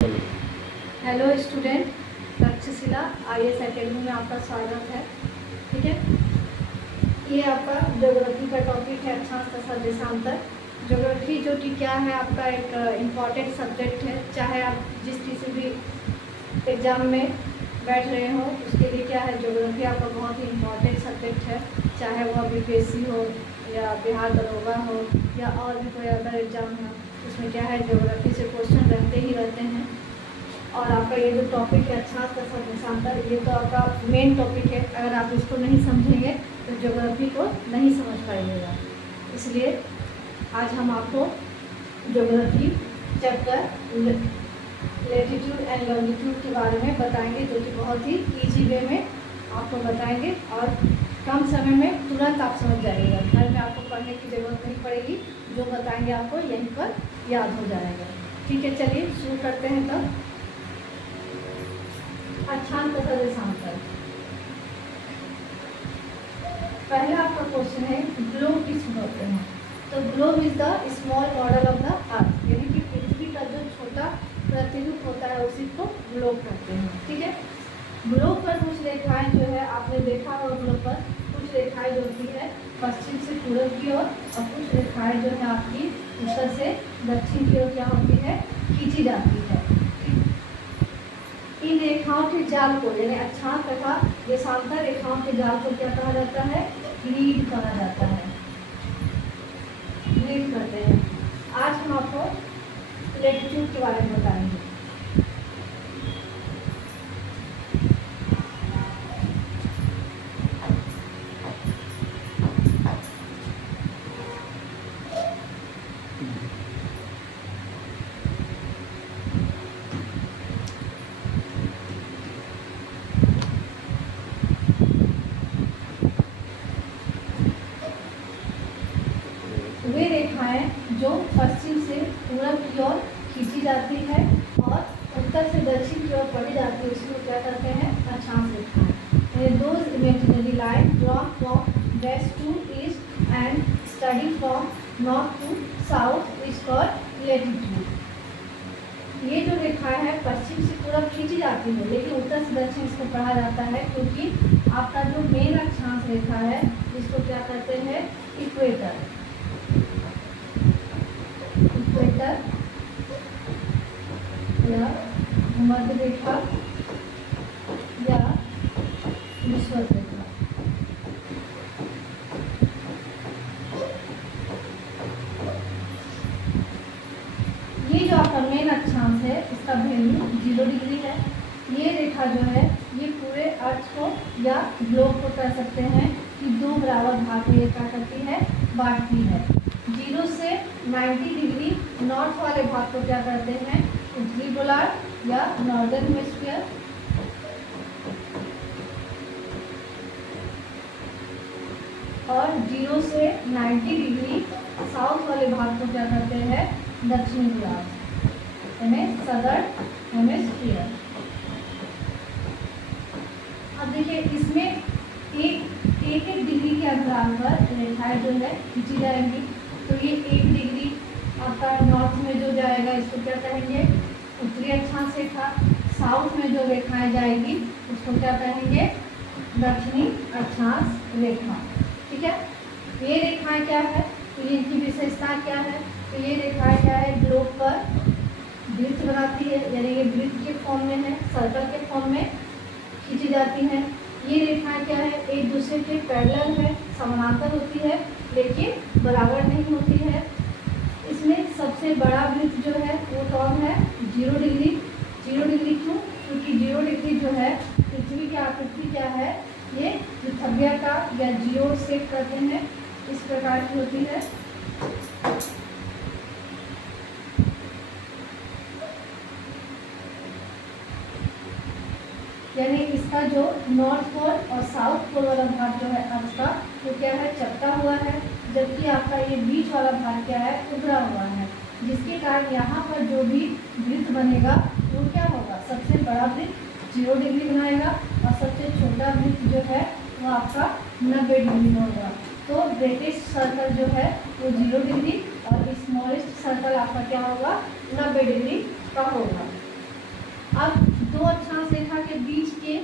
Hello student, Takshashila IAS academy में आपका स्वागत है। ठीक है, ये आपका ज्योग्राफी का टॉपिक है, अक्षांश तथा देशांतर। ज्योग्राफी जो कि क्या है, आपका एक इम्पॉर्टेंट सब्जेक्ट है। चाहे आप जिस किसी भी एग्ज़ाम में बैठ रहे हो, उसके लिए क्या है, ज्योग्राफी आपका बहुत ही इम्पॉर्टेंट सब्जेक्ट है। चाहे वो BPSC हो या बिहार दरोगा हो या और भी कोई अदर एग्ज़ाम हो, उसमें क्या है, ज्योग्राफी से क्वेश्चन रहते ही रहते हैं। और आपका ये जो टॉपिक है अक्षांश तथा देशांतर, ये तो आपका मेन टॉपिक है। अगर आप इसको नहीं समझेंगे तो ज्योग्राफी को नहीं समझ पाइएगा। इसलिए आज हम आपको geography chapter latitude and longitude के बारे में बताएंगे, जो कि बहुत ही ईजी वे में आपको बताएंगे और कम समय में तुरंत आप समझ जाइएगा। घर में आपको पढ़ने की ज़रूरत नहीं पड़ेगी, जो बताएंगे आपको यहीं पर याद हो जाएगा। ठीक है, चलिए शुरू करते हैं। तब अक्षांश तथा देशांतर, पहला आपका क्वेश्चन है, ग्लोब किसको कहते हैं? तो globe is the small model of the earth, यानी कि पृथ्वी का जो छोटा प्रतिरूप होता है उसी को ग्लोब कहते हैं। ठीक है, ग्लोब पर कुछ रेखाएं जो है आपने देखा होगा, ग्लोब पर कुछ रेखाएं जो होती है पश्चिम से पूर्व की ओर और कुछ रेखाएं जो है आपकी उत्तर से दक्षिण की ओर क्या होती है, खींची जाती है। इन रेखाओं के जाल को, यानी अक्षांश तथा देशांतर रेखाओं के जाल को क्या कहा जाता है, ग्रिड कहा जाता है। ग्रिड कहते हैं। आज हम आपको लैटिट्यूड के बारे में बताएंगे। वे रेखाएं जो पश्चिम से पूर्व की ओर खींची जाती है और उत्तर से दक्षिण की ओर पड़ी जाती है, उसको क्या कहते हैं, अक्षांश रेखाएं। Those imaginary line drawn from west to east and study from north to south is called latitude. ये जो रेखाएं हैं पश्चिम से पूर्व खींची जाती है, लेकिन उत्तर से दक्षिण इसको पढ़ा जाता है, क्योंकि आपका जो मेन अक्षांश रेखा है जिसको क्या कहते हैं, इक्वेटर। इक्वेटर या मध्य रेखा या विषुवत रेखा, ये जो आपका मेन अक्षांश है इसका वैल्यू 0 डिग्री है। ये रेखा जो है ये पूरे अर्थ को या ग्लोब को कह सकते हैं कि दो बराबर भाग में ये क्या करती है, बांटती है। 0 से 90 डिग्री नॉर्थ वाले भाग को क्या करते हैं, उत्तरी गोलार्ध या नॉर्दर्न हेमिस्फीयर, और 0 से 90 डिग्री साउथ वाले भाग को क्या करते हैं, दक्षिणी गोलार्ध, यानी सदर्न हेमिस्फीयर। अब देखिए, इसमें एक डिग्री के अंतराल पर रेखाएं जो है खींची जाएंगी। तो ये 1 डिग्री आपका नॉर्थ में जो जाएगा इसको क्या कहेंगे, उत्तरी अक्षांश रेखा। साउथ में जो रेखाएं जाएगी उसको क्या कहेंगे, दक्षिणी अक्षांश रेखा। ठीक है, ये रेखाएं क्या है, तो ये इनकी विशेषता क्या है, तो ये रेखाएं क्या है, ग्लोब पर वृत्त बनाती है, यानी ये वृत्त के फॉर्म में है, सर्कल के फॉर्म में खींची जाती हैं। ये रेखाएं क्या है, एक दूसरे के पैरेलल है, समानांतर होती है, लेकिन बराबर नहीं होती है। इसमें सबसे बड़ा वृत्त जो है वो कौन है, 0 डिग्री। 0 डिग्री क्यों, क्योंकि 0 डिग्री जो है पृथ्वी की आकृति क्या है, ये पृथ्व्या का या जियो शेप कहते हैं, इस प्रकार की होती है। यानी इसका जो नॉर्थ पोल और साउथ पोल वाला भाग जो है अर्थ का, वो क्या है, चपटा हुआ है, जबकि आपका ये बीच वाला भाग क्या है, उभरा हुआ है, जिसके कारण यहाँ पर जो भी वृत्त बनेगा वो क्या होगा, सबसे बड़ा वृत्त 0 डिग्री बनाएगा और सबसे छोटा वृत्त जो है वो आपका 90 डिग्री होगा। तो ग्रेटेस्ट सर्कल जो है वो 0 डिग्री और स्मॉलेस्ट सर्कल आपका क्या होगा, 90 डिग्री का होगा। बीच के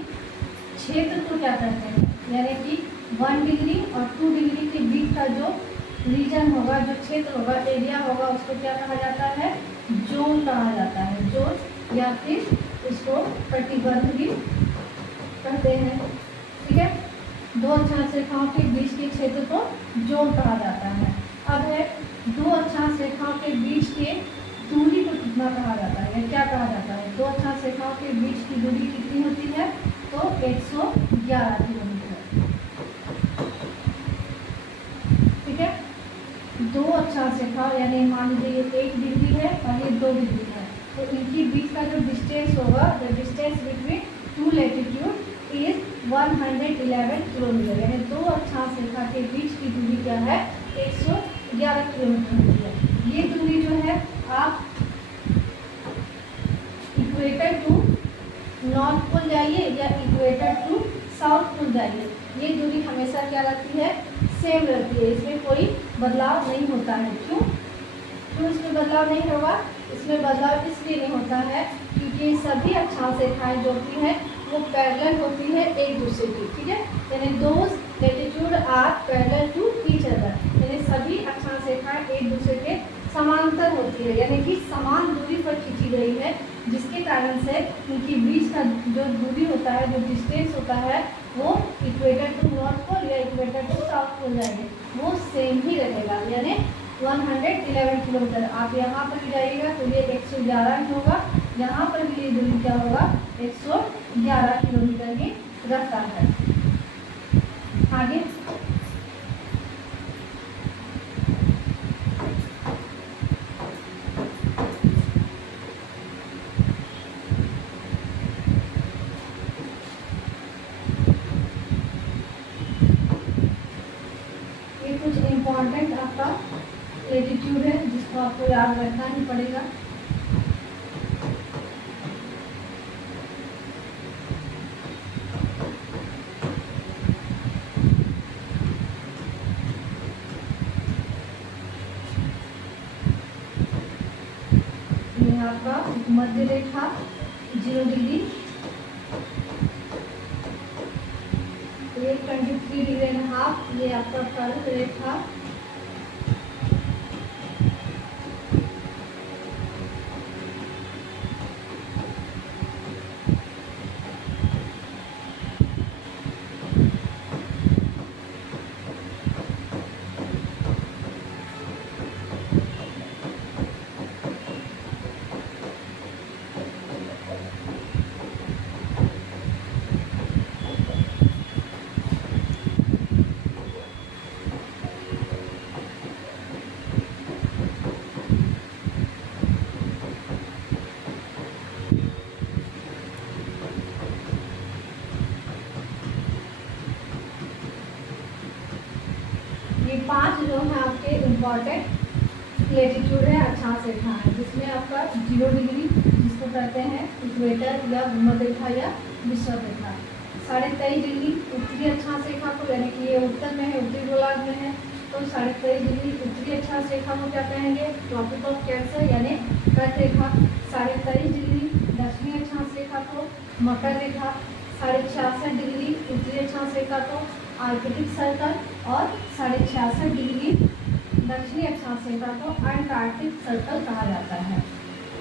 क्षेत्र को क्या कहते हैं, यानी कि 1 डिग्री और 2 डिग्री के बीच का जो रीजन होगा, जो क्षेत्र होगा, एरिया होगा, उसको क्या कहा जाता है, जोन कहा जाता है। जोन या फिर इसको कटिबंध भी कहते हैं। ठीक है, दो अक्षांश रेखाओं के बीच के क्षेत्र को जोन कहा जाता है। अब है दो अक्षांश रेखाओं के बीच के दूरी को कितना कहा जाता है, या क्या कहा जाता है। दो अक्षांश रेखाओं के बीच की दूरी कितनी होती है, तो 111 किलोमीटर। ठीक है, दो अक्षांश रेखा यानी मान लीजिए ये 1 डिग्री है और ये 2 डिग्री है, तो इनके बीच का जो डिस्टेंस होगा, the distance between two latitude is 111 kilometre, यानी दो अक्षांश रेखा के बीच की दूरी क्या है, 111 किलोमीटर होती है। ये दूरी जो है आप इक्वेटर टू नॉर्थ पोल जाइए या इक्वेटर टू साउथ पोल जाइए, ये दूरी हमेशा क्या रहती है, सेम रहती है, इसमें कोई बदलाव नहीं होता है। क्यों इसमें बदलाव नहीं होगा, इसमें बदलाव इसलिए नहीं होता है क्योंकि सभी अक्षांश रेखाएं जो भी हैं वो पैरेलल होती है एक दूसरे की। ठीक है, यानी those latitude are parallel to each other, यानी सभी अक्षांश रेखाएं एक दूसरे के समांतर होती है, यानी कि समान दूरी पर खींची गई है, जिसके कारण से इनके बीच का जो दूरी होता है, जो डिस्टेंस होता है, वो इक्वेटर टू नॉर्थ पोल या इक्वेटर टू साउथ पोल जाएंगे, वो सेम ही रहेगा, यानी 111 किलोमीटर। आप यहाँ पर भी जाइएगा तो ये 111 ही होगा, यहाँ पर भी ये दूरी क्या होगा, 111 किलोमीटर ही रहता है। आगे ये कुछ इम्पोर्टेंट आपका लैटिट्यूड है जिसको आपको याद रखना ही पड़ेगा। ये आपका मध्य रेखा 0 डिग्री, ये 23 डिग्री एंड हाफ, ये आपका कर्क रेखा, ये 5 जो है आपके इम्पॉर्टेंट लैटिट्यूड है, अक्षांश रेखा है, जिसमें आपका 0 डिग्री जिसको कहते हैं इक्वेटर या भूमध्य रेखा या विषुवत रेखा, 23.5 डिग्री उत्तरी अक्षांश रेखा को, यानी कि ये उत्तर में है, उत्तरी गोलार्ध में है, तो 23.5 डिग्री उत्तरी अक्षांश रेखा को क्या कहेंगे, ट्रॉपिक ऑफ कैंसर यानी कर्क रेखा। 23.5 डिग्री दक्षिणी अक्षांश रेखा को मकर रेखा, 66.5 डिग्री उत्तरी अक्षांश रेखा को आर्कटिक सर्कल, और 66.5 डिग्री दक्षिणी अक्षांश रेखा को अंटार्कटिक सर्कल कहा जाता है।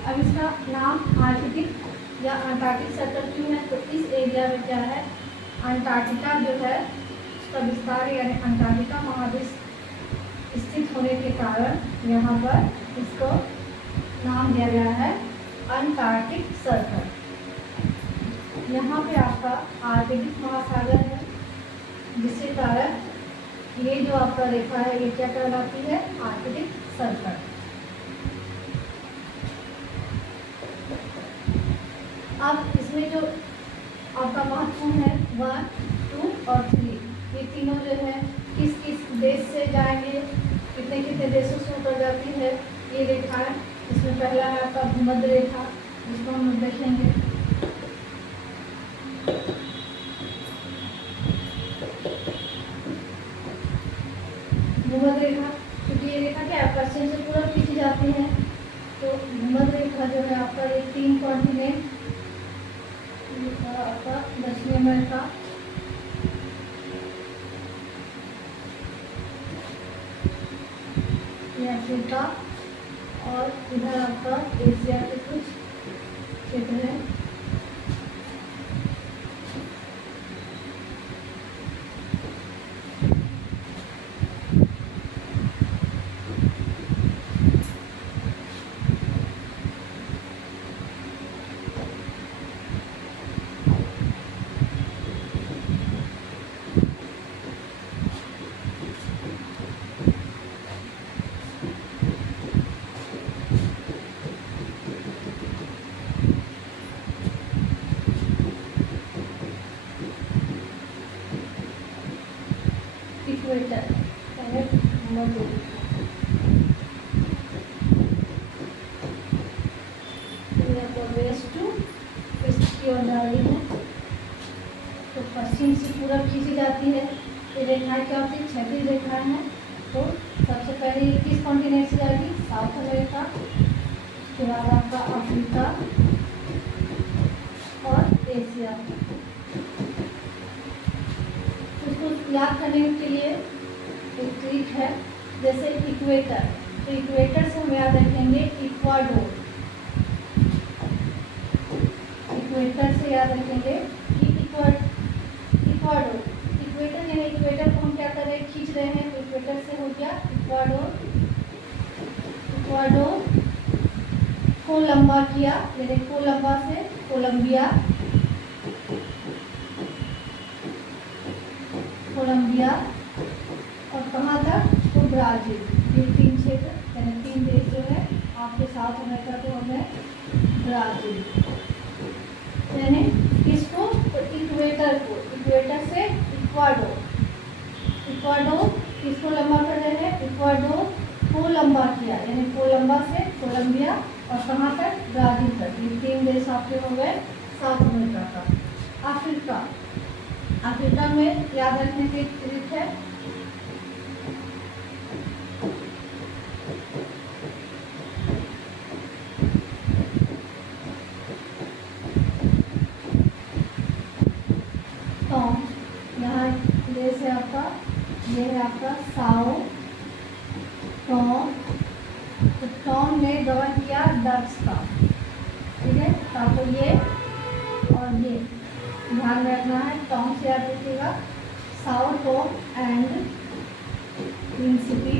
अब इसका नाम आर्कटिक या अंटार्कटिक सर्कल क्यों है, तो इस एरिया में क्या है, अंटार्कटिका जो है उसका विस्तार यानी अंटार्कटिका महादेश स्थित होने के कारण यहाँ पर इसको नाम दिया गया है अंटार्कटिक सर्कल। यहाँ पे आपका आर्कटिक महासागर है, जिसके कारण ये जो आपका रेखा है ये क्या कहलाती है, आर्कटिक सर्कल। अब इसमें जो आपका महत्वपूर्ण है 1, 2 और 3, ये तीनों जो है किस किस देश से जाएंगे, कितने कितने देशों से उतर जाती है ये रेखाएं। इसमें पहला है आपका भूमध्य रेखा, जिसको हम देखेंगे। भूमध्य रेखा, क्योंकि ये रेखा क्या है, पश्चिम से पूर्व खींची जाती है, तो भूमध्य रेखा जो है आपका ये 3 कॉन्टिनेंट आपका दक्षिणी अमेरिका, ये अफ्रीका, और इधर आपका एशिया के कुछ क्षेत्र है। Equator number 2, west to east की ओर जा रही है, तो पश्चिम से पूरब खींची जाती है। ये रेखाएं क्या होती है? क्षैतिज रेखाएं हैं। तो सबसे पहले ये किस कॉन्टिनेंट से जाएगी? साउथ अमेरिका, उसके बाद आपका अफ्रीका और एशिया। उसको याद करने के लिए एक ट्रिक है, जैसे इक्वेटर, तो इक्वेटर से हम याद रखेंगे इक्वाडोर, इक्वेटर से याद रखेंगे कि इक्वाडोर, इक्वेटर यानी इक्वेटर को हम क्या कर रहे हैं? खींच रहे हैं, तो इक्वेटर से हो गया इक्वाडोर। इक्वाडोर को लंबा किया, यानी कोलंबा से कोलंबिया, कोलंबिया, और कहाँ तक? तो ब्राज़ील। ये 3 क्षेत्र यानी 3 देश जो है आपके साउथ अमेरिका को हो गए ब्राज़ील। यानी इसको तो इक्वेटर को, इक्वेटर से इक्वाडोर, इक्वाडोर किसको लंबा कर रहे हैं? इक्वाडोर को लंबा किया, यानी कोलंबा से कोलंबिया, और कहाँ तक? ब्राज़ील तक। ये 3 देश आपके हो गए साउथ अमेरिका का। अफ्रीका, अफ्रीका में याद रखने की ट्रिक है, टॉम, यहाँ देश है आपका, ये है आपका साओ टॉम। तो टॉम ने गवर्न किया डच का, ठीक है। तो आपको ये और ये ध्यान में रखना है, टॉम से याद रखिएगा साओ टॉम एंड प्रिंसिपी,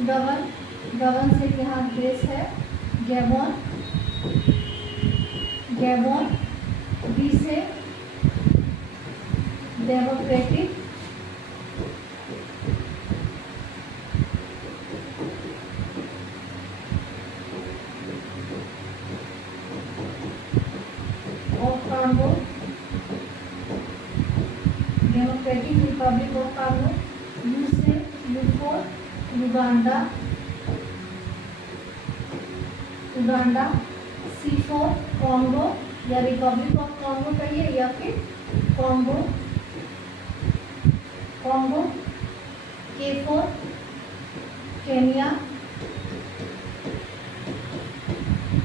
गबन, गबन से यहाँ देश है गैबोन, गैबोन, बी से democratic, of Congo, democratic republic of Congo, U से U for, Uganda, Uganda, C for Congo या रिपब्लिक ऑफ कॉन्गो कहिए, या फिर कॉन्गो, कॉन्गो, के फॉर केनिया,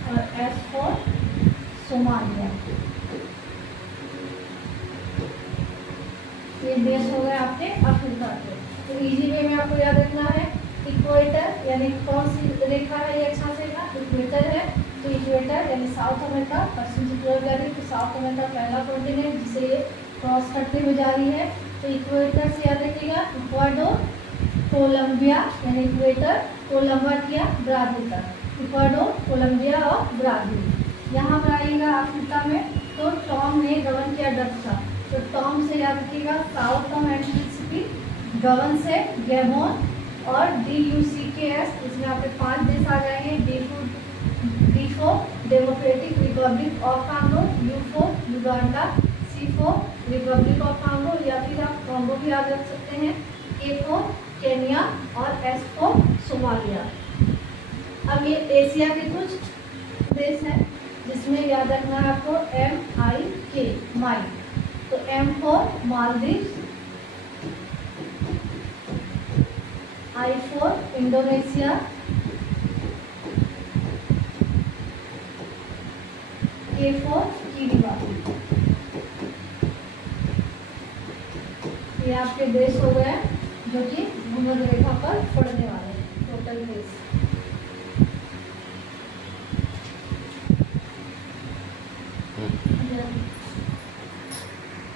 और एस फॉर सोमालिया। ये देश हो गए आपके अफ्रीका के। तो इजी वे में आपको याद रखना है, इक्वेटर यानी कौन सी रेखा है? ये अच्छा से ना इक्वेटर है, तो इक्वेटर यानी साउथ अमेरिका, पश्चिम से पूर्व जा रही है, तो साउथ अमेरिका पहला कॉन्टिनेंट जिसे ये क्रॉस करते हुए जा रही है। तो इक्वेटर से याद रखिएगा इक्वाडोर, कोलंबिया, यानी इक्वेटर को लंबा किया ब्राज़ील तक, इक्वाडोर, कोलंबिया और ब्राज़ील। यहाँ पर आइएगा अफ्रीका में, तो टॉम ने गवर्न किया डच का, तो टॉम से याद रखिएगा south Tom and Principe, govern से गैबोन, और DUCKS, इसमें आपके 5 देश आ जाएंगे, D for democratic republic of Congo, U for Uganda, C for Republic of Congo, या फिर आप कांगो भी याद रख सकते हैं, K फॉर केनिया, और S फॉर सोमालिया। अब ये एशिया के कुछ देश हैं जिसमें याद रखना है आपको MIK, माई, तो M for Maldives, I for Indonesia, K for कीड़ीवा। ये आपके देश हो गए जो कि भूमध्य रेखा पर पड़ने वाले टोटल देश।